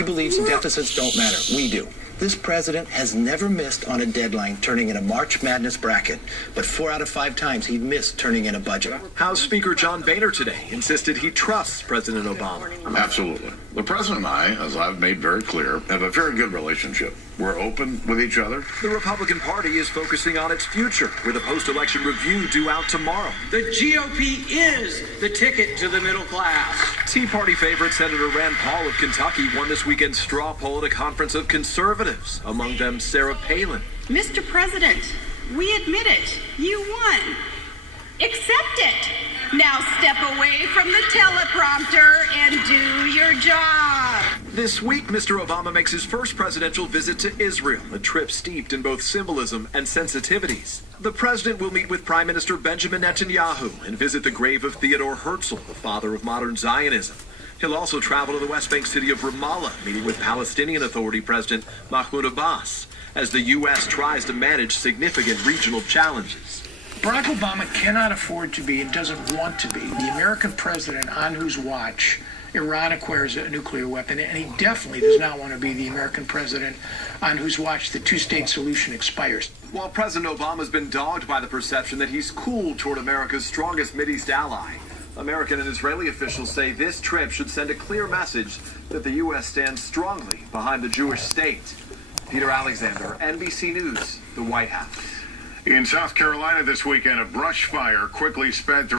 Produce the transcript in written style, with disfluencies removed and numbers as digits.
He believes deficits don't matter. We do. This president has never missed on a deadline turning in a March Madness bracket, but 4 out of 5 times he'd missed turning in a budget. House Speaker John Boehner today insisted he trusts President Obama. Absolutely. The president and I, as I've made very clear, have a very good relationship. We're open with each other. The Republican Party is focusing on its future, with a post-election review due out tomorrow. The GOP is the ticket to the middle class. Tea Party favorite Senator Rand Paul of Kentucky won this weekend's straw poll at a conference of conservatives, among them Sarah Palin. Mr. President, we admit it. You won. Accept it. Now step away from the teleprompter and do your job. This week, Mr. Obama makes his first presidential visit to Israel, a trip steeped in both symbolism and sensitivities. The president will meet with Prime Minister Benjamin Netanyahu and visit the grave of Theodore Herzl, the father of modern Zionism. He'll also travel to the West Bank city of Ramallah, meeting with Palestinian Authority President Mahmoud Abbas, as the U.S. tries to manage significant regional challenges. Barack Obama cannot afford to be and doesn't want to be the American president on whose watch Iran acquires a nuclear weapon, and he definitely does not want to be the American president on whose watch the two-state solution expires. While President Obama's been dogged by the perception that he's cool toward America's strongest Mideast ally, American and Israeli officials say this trip should send a clear message that the U.S. stands strongly behind the Jewish state. Peter Alexander, NBC News, the White House. In South Carolina this weekend, a brush fire quickly sped through